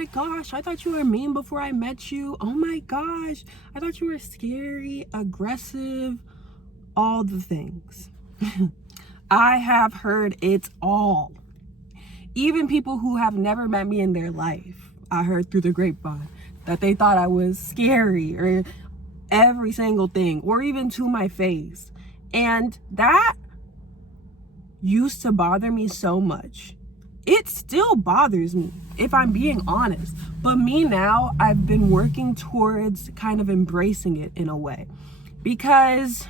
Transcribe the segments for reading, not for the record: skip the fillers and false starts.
my gosh, I thought you were mean before I met you. Oh my gosh, I thought you were scary, aggressive, all the things. I have heard it all. Even people who have never met me in their life, I heard through the grapevine that they thought I was scary or every single thing, or even to my face. And that used to bother me so much. It still bothers me, if I'm being honest. But me now, I've been working towards kind of embracing it in a way. Because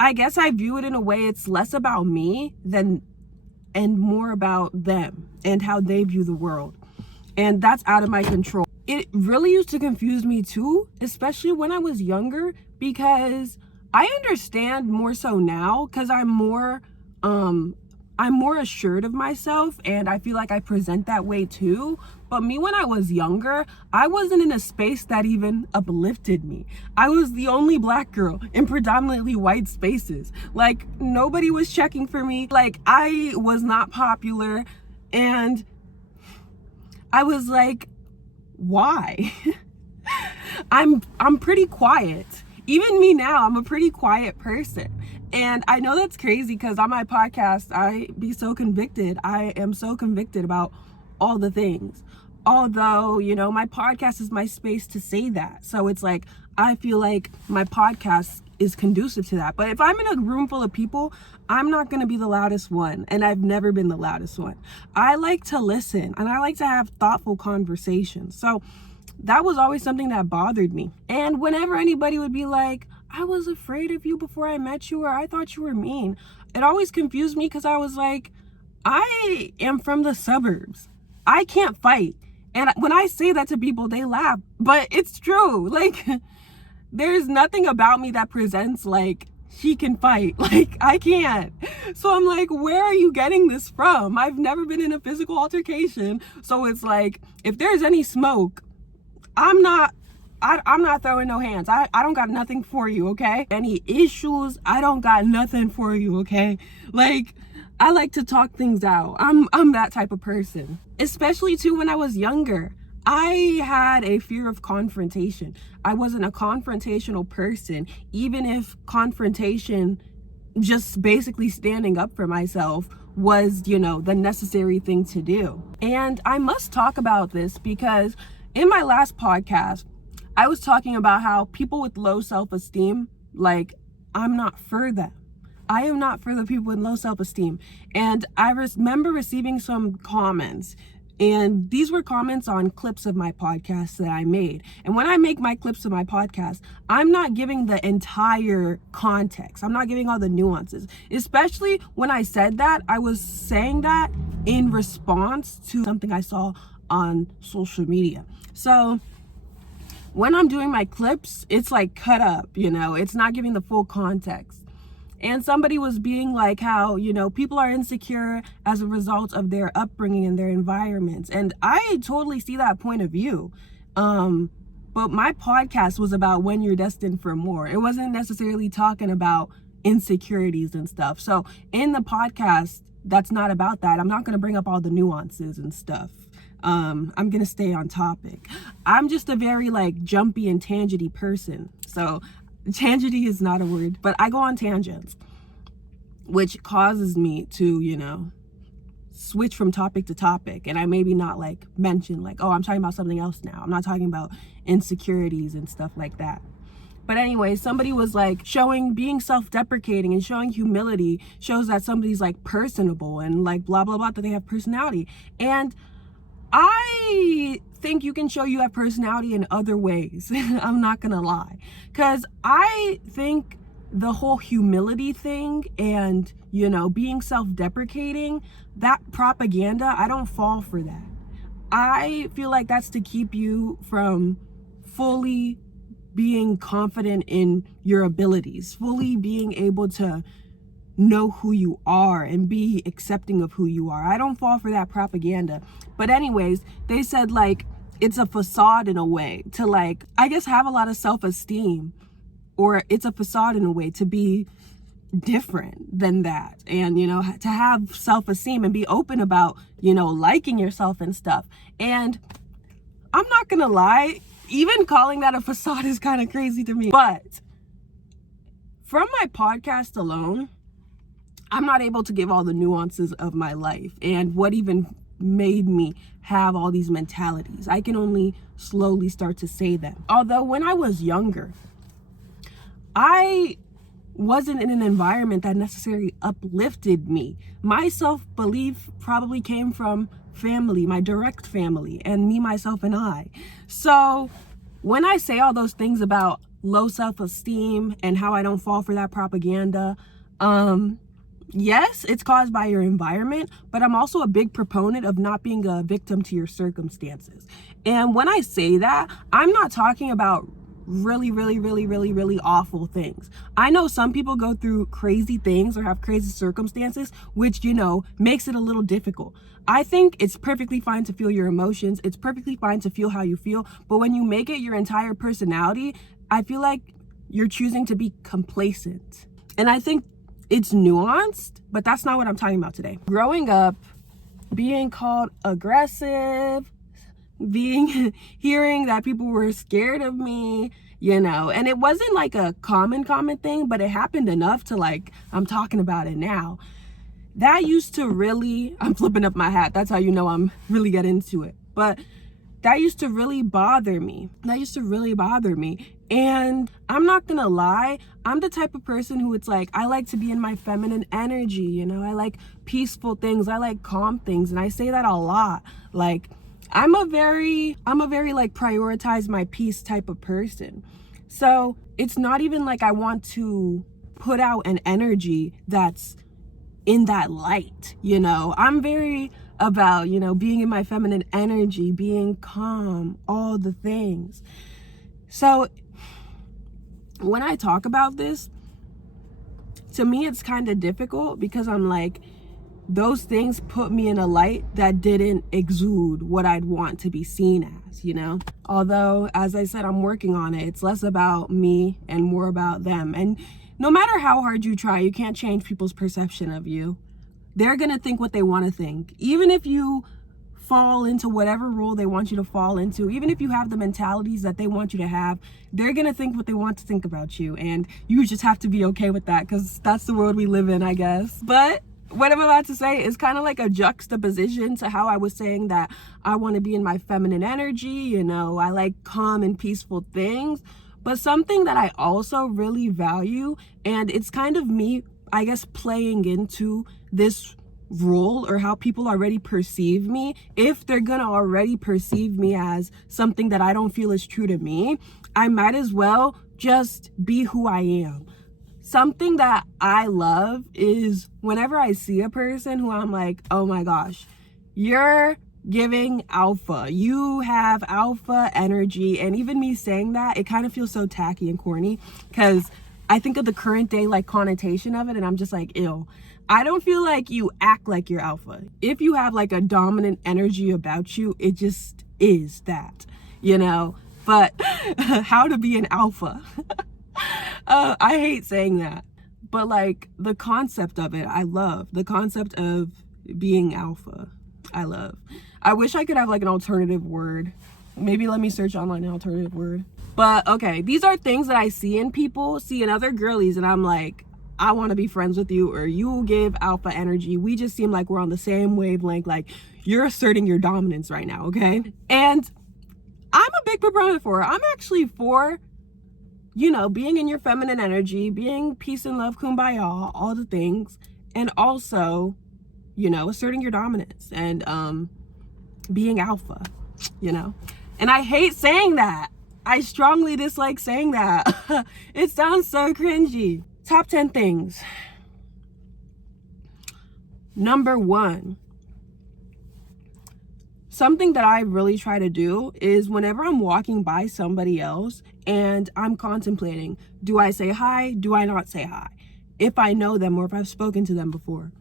I guess I view it in a way it's less about me and more about them and how they view the world. And that's out of my control. It really used to confuse me too, especially when I was younger, because I understand more so now because I'm more assured of myself, and I feel like I present that way too. But me, when I was younger, I wasn't in a space that even uplifted me. I was the only black girl in predominantly white spaces. Like, nobody was checking for me. Like, I was not popular, and I was like, why? I'm pretty quiet. Even me now, I'm a pretty quiet person. And I know that's crazy because on my podcast, I be so convicted. I am so convicted about all the things. Although, you know, my podcast is my space to say that. So it's like, I feel like my podcast is conducive to that. But if I'm in a room full of people, I'm not going to be the loudest one. And I've never been the loudest one. I like to listen and I like to have thoughtful conversations. So that was always something that bothered me. And whenever anybody would be like, I was afraid of you before I met you, or I thought you were mean, it always confused me because I was like, I am from the suburbs. I can't fight. And when I say that to people, they laugh, but it's true. Like, there's nothing about me that presents like he can fight. Like, I can't. So I'm like, where are you getting this from? I've never been in a physical altercation. So it's like, if there's any smoke, I'm not throwing no hands. I don't got nothing for you, okay? Any issues, I don't got nothing for you, okay? Like, I like to talk things out. I'm that type of person. Especially too when I was younger. I had a fear of confrontation. I wasn't a confrontational person, even if confrontation, just basically standing up for myself, was, you know, the necessary thing to do. And I must talk about this because in my last podcast, I was talking about how people with low self-esteem, like, I'm not for them. I am not for the people with low self-esteem. And I remember receiving some comments, and these were comments on clips of my podcast that I made. And when I make my clips of my podcast, I'm not giving the entire context. I'm not giving all the nuances. Especially when I said that, I was saying that in response to something I saw on social media. So when I'm doing my clips, it's like cut up, you know, it's not giving the full context. And somebody was being like how, you know, people are insecure as a result of their upbringing and their environments. And I totally see that point of view. But my podcast was about when you're destined for more. It wasn't necessarily talking about insecurities and stuff. So in the podcast, that's not about that. I'm not going to bring up all the nuances and stuff. I'm going to stay on topic. I'm just a very like jumpy and tangenty person. So tangenty is not a word, but I go on tangents, which causes me to, you know, switch from topic to topic. And I maybe not like mention like, oh, I'm talking about something else now. I'm not talking about insecurities and stuff like that. But anyway, somebody was like being self-deprecating and showing humility shows that somebody's like personable and like blah, blah, blah, that they have personality. And I think you can show you have personality in other ways. I'm not gonna lie. Because I think the whole humility thing and, you know, being self-deprecating, that propaganda, I don't fall for that. I feel like that's to keep you from fully being confident in your abilities, fully being able to know who you are and be accepting of who you are. I don't fall for that propaganda. But anyways, they said like it's a facade in a way to like, I guess, have a lot of self-esteem, or it's a facade in a way to be different than that. And, to have self-esteem and be open about, liking yourself and stuff. And I'm not gonna lie, even calling that a facade is kind of crazy to me. But from my podcast alone, I'm not able to give all the nuances of my life and what even made me have all these mentalities. I can only slowly start to say them. Although when I was younger, I wasn't in an environment that necessarily uplifted me. My self-belief probably came from family, my direct family, and me, myself, and I. So when I say all those things about low self-esteem and how I don't fall for that propaganda, yes, it's caused by your environment, but I'm also a big proponent of not being a victim to your circumstances. And when I say that, I'm not talking about really awful things. I know some people go through crazy things or have crazy circumstances, which, makes it a little difficult. I think it's perfectly fine to feel your emotions. It's perfectly fine to feel how you feel. But when you make it your entire personality, I feel like you're choosing to be complacent. And I think it's nuanced, but that's not what I'm talking about today. Growing up, being called aggressive, hearing that people were scared of me, and it wasn't like a common thing, but it happened enough to I'm talking about it now. That used to really, I'm flipping up my hat. That's how I'm really get into it. But that used to really bother me. And I'm not gonna lie, I'm the type of person who I like to be in my feminine energy, I like peaceful things, I like calm things, and I say that a lot. I'm a very prioritize my peace type of person. So it's not even I want to put out an energy that's in that light, I'm very about, being in my feminine energy, being calm, all the things. So when I talk about this, to me, it's kind of difficult because I'm those things put me in a light that didn't exude what I'd want to be seen as, Although, as I said, I'm working on it. It's less about me and more about them. And no matter how hard you try, you can't change people's perception of you. They're going to think what they want to think. Even if you fall into whatever role they want you to fall into, even if you have the mentalities that they want you to have, they're going to think what they want to think about you. And you just have to be okay with that because that's the world we live in, I guess. But what I'm about to say is kind of like a juxtaposition to how I was saying that I want to be in my feminine energy, I like calm and peaceful things. But something that I also really value, and it's kind of me, I guess, playing into this role or how people already perceive me. If they're gonna already perceive me as something that I don't feel is true to me, I might as well just be who I am. Something that I love is whenever I see a person who I'm oh my gosh, you're giving alpha, you have alpha energy. And even me saying that, it kind of feels so tacky and corny because I think of the current day connotation of it, and I'm just ew. I don't feel like you act like you're alpha. If you have a dominant energy about you, it just is that, But how to be an alpha? I hate saying that, but the concept of it, I love. The concept of being alpha, I love. I wish I could have an alternative word. Maybe let me search online an alternative word. But okay, these are things that I see in people, see in other girlies, and I'm I want to be friends with you, or you give alpha energy. We just seem like we're on the same wavelength. You're asserting your dominance right now, okay? And I'm a big proponent for it. I'm actually for, being in your feminine energy, being peace and love, kumbaya, all the things, and also, asserting your dominance and being alpha, And I hate saying that. I strongly dislike saying that. It sounds so cringy. Top 10 things. Number 1. Something that I really try to do is whenever I'm walking by somebody else and I'm contemplating, do I say hi? Do I not say hi? If I know them or if I've spoken to them before.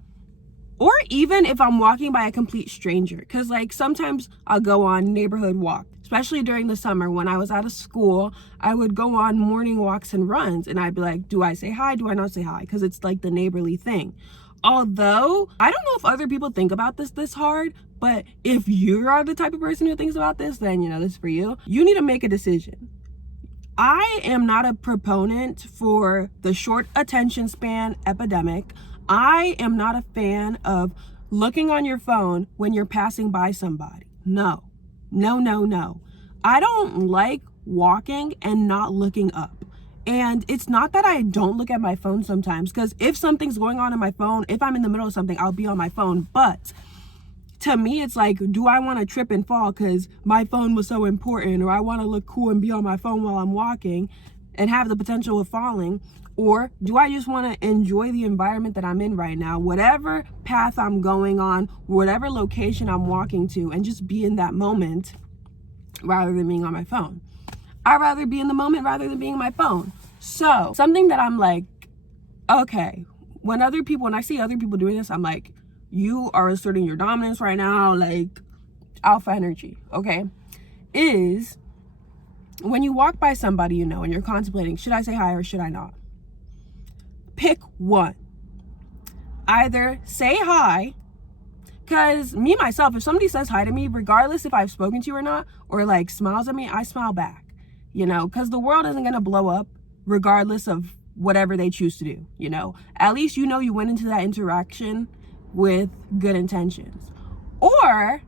Or even if I'm walking by a complete stranger, because like sometimes I'll go on neighborhood walk, especially during the summer. When I was out of school, I would go on morning walks and runs, and I'd be like, do I say hi? Do I not say hi? Because it's like the neighborly thing. Although I don't know if other people think about this hard, but if you are the type of person who thinks about this, then this is for you. You need to make a decision. I am not a proponent for the short attention span epidemic. I am not a fan of looking on your phone when you're passing by somebody. No. I don't like walking and not looking up. And it's not that I don't look at my phone sometimes, because if something's going on my phone, if I'm in the middle of something, I'll be on my phone. But to me, it's like, do I want to trip and fall because my phone was so important, or I want to look cool and be on my phone while I'm walking and have the potential of falling? Or do I just want to enjoy the environment that I'm in right now, whatever path I'm going on, whatever location I'm walking to, and just be in that moment rather than being on my phone? I'd rather be in the moment rather than being on my phone. So something that I'm like, okay, when I see other people doing this, I'm like, you are asserting your dominance right now, like alpha energy, okay? Is when you walk by somebody, and you're contemplating, should I say hi or should I not? Pick one. Either say hi, because me, myself, if somebody says hi to me, regardless if I've spoken to you or not, or like smiles at me, I smile back, because the world isn't going to blow up regardless of whatever they choose to do, At least you went into that interaction with good intentions. Or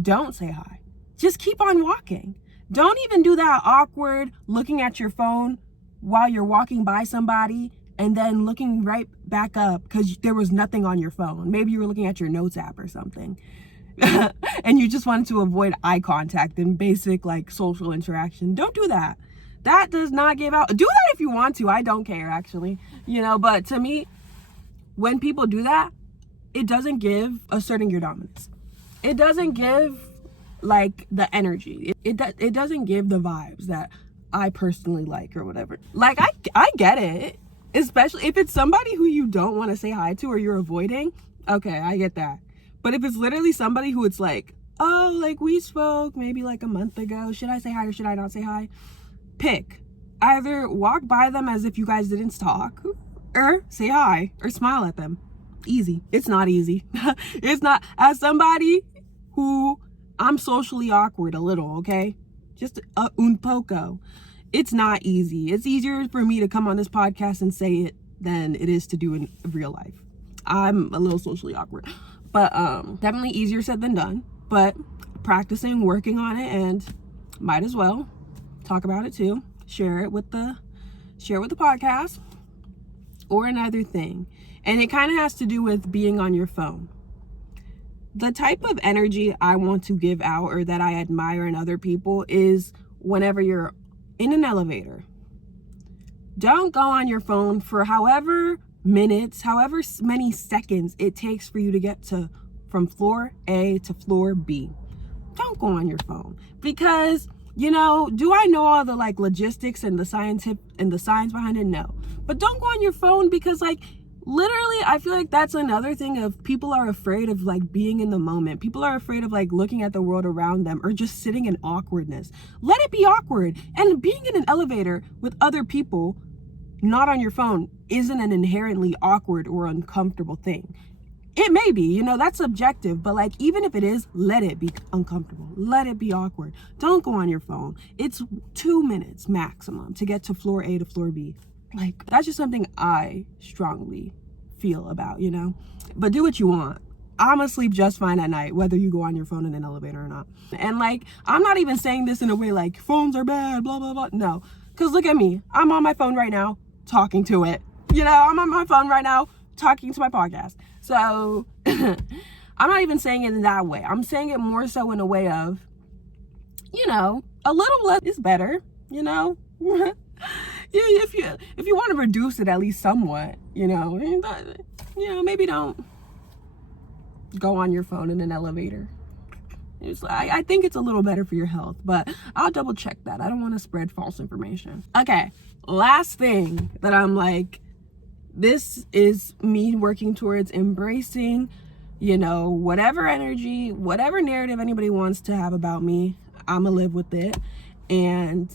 don't say hi. Just keep on walking. Don't even do that awkward looking at your phone while you're walking by somebody and then looking right back up because there was nothing on your phone. Maybe you were looking at your notes app or something. And you just wanted to avoid eye contact and basic like social interaction. Don't do that. That does not give out. Do that if you want to. I don't care, actually. But to me, when people do that, it doesn't give asserting your dominance. It doesn't give like the energy. It doesn't give the vibes that I personally like or whatever. Like I get it, especially if it's somebody who you don't want to say hi to or you're avoiding. Okay, I get that. But if it's literally somebody who it's like, oh, like we spoke maybe like a month ago, should I say hi or should I not say hi? Pick. Either walk by them as if you guys didn't talk, or say hi or smile at them. Easy. It's not easy. It's not. As somebody who I'm socially awkward a little, okay? Just un poco. It's not easy. It's easier for me to come on this podcast and say it than it is to do in real life. I'm a little socially awkward, but definitely easier said than done. But practicing, working on it, and might as well talk about it too. Share it with the podcast or another thing. And it kind of has to do with being on your phone. The type of energy I want to give out or that I admire in other people is whenever you're in an elevator. Don't go on your phone for however minutes, however many seconds it takes for you to get from floor A to floor B. Don't go on your phone because, do I know all the like logistics and the science behind it? No. But don't go on your phone because like literally, I feel like that's another thing of people are afraid of like being in the moment. People are afraid of like looking at the world around them or just sitting in awkwardness. Let it be awkward. And being in an elevator with other people, not on your phone, isn't an inherently awkward or uncomfortable thing. It may be, that's subjective, but like even if it is, let it be uncomfortable. Let it be awkward. Don't go on your phone. It's 2 minutes maximum to get to floor A to floor B. Like, that's just something I strongly feel about, But do what you want. I'm gonna sleep just fine at night, whether you go on your phone in an elevator or not. And like, I'm not even saying this in a way like phones are bad, blah, blah, blah. No, because look at me. I'm on my phone right now talking to it. I'm on my phone right now talking to my podcast. So I'm not even saying it in that way. I'm saying it more so in a way of, a little less is better, If you want to reduce it at least somewhat, maybe don't go on your phone in an elevator. I think it's a little better for your health, but I'll double check that. I don't want to spread false information. Okay, last thing that I'm like, this is me working towards embracing You know, whatever energy, whatever narrative anybody wants to have about me, I'ma live with it. And,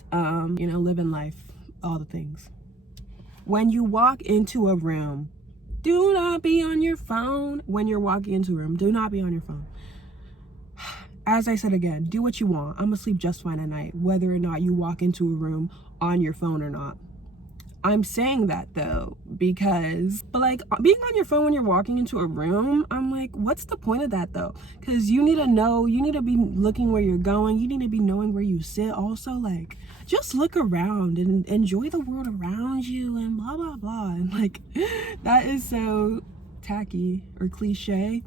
you know, live in life, all the things. When you walk into a room, do not be on your phone. When you're walking into a room, do not be on your phone. As I said again, do what you want. I'm gonna sleep just fine at night, whether or not you walk into a room on your phone or not. I'm saying that though, because, but like being on your phone when you're walking into a room, I'm like, what's the point of that though? Because you need to know, you need to be looking where you're going, you need to be knowing where you sit. Also, like, just look around and enjoy the world around you and blah, blah, blah. And like, that is so tacky or cliche,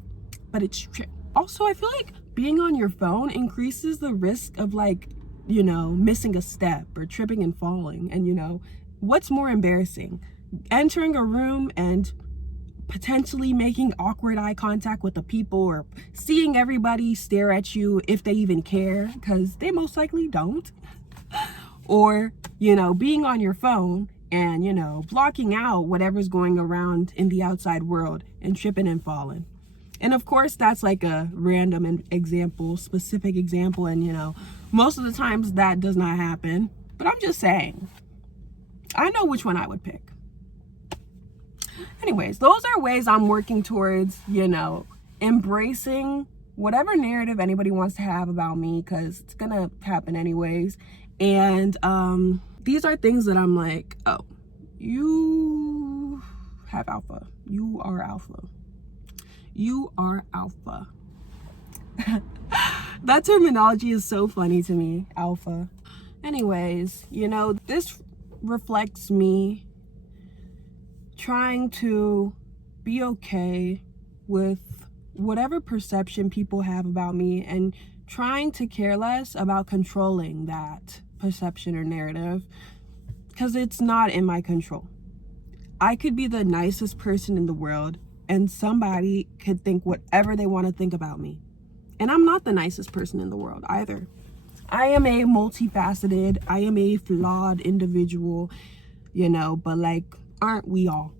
but it's true. Also, I feel like being on your phone increases the risk of like, you know, missing a step or tripping and falling. And you know, what's more embarrassing? Entering a room and potentially making awkward eye contact with the people, or seeing everybody stare at you if they even care, because they most likely don't. Or, you know, being on your phone and, you know, blocking out whatever's going around in the outside world and tripping and falling. And of course, that's like a random example, specific example. And, you know, most of the times that does not happen. But I'm just saying, I know which one I would pick. Anyways, those are ways I'm working towards, you know, embracing whatever narrative anybody wants to have about me, because it's going to happen anyways. And these are things that I'm like, oh, you have alpha. You are alpha. You are alpha. That terminology is so funny to me, alpha. Anyways, you know, this reflects me trying to be okay with whatever perception people have about me, and trying to care less about controlling that perception or narrative, because it's not in my control. I could be the nicest person in the world and somebody could think whatever they want to think about me. And I'm not the nicest person in the world either. I am a multifaceted, I am a flawed individual, you know, but like, aren't we all?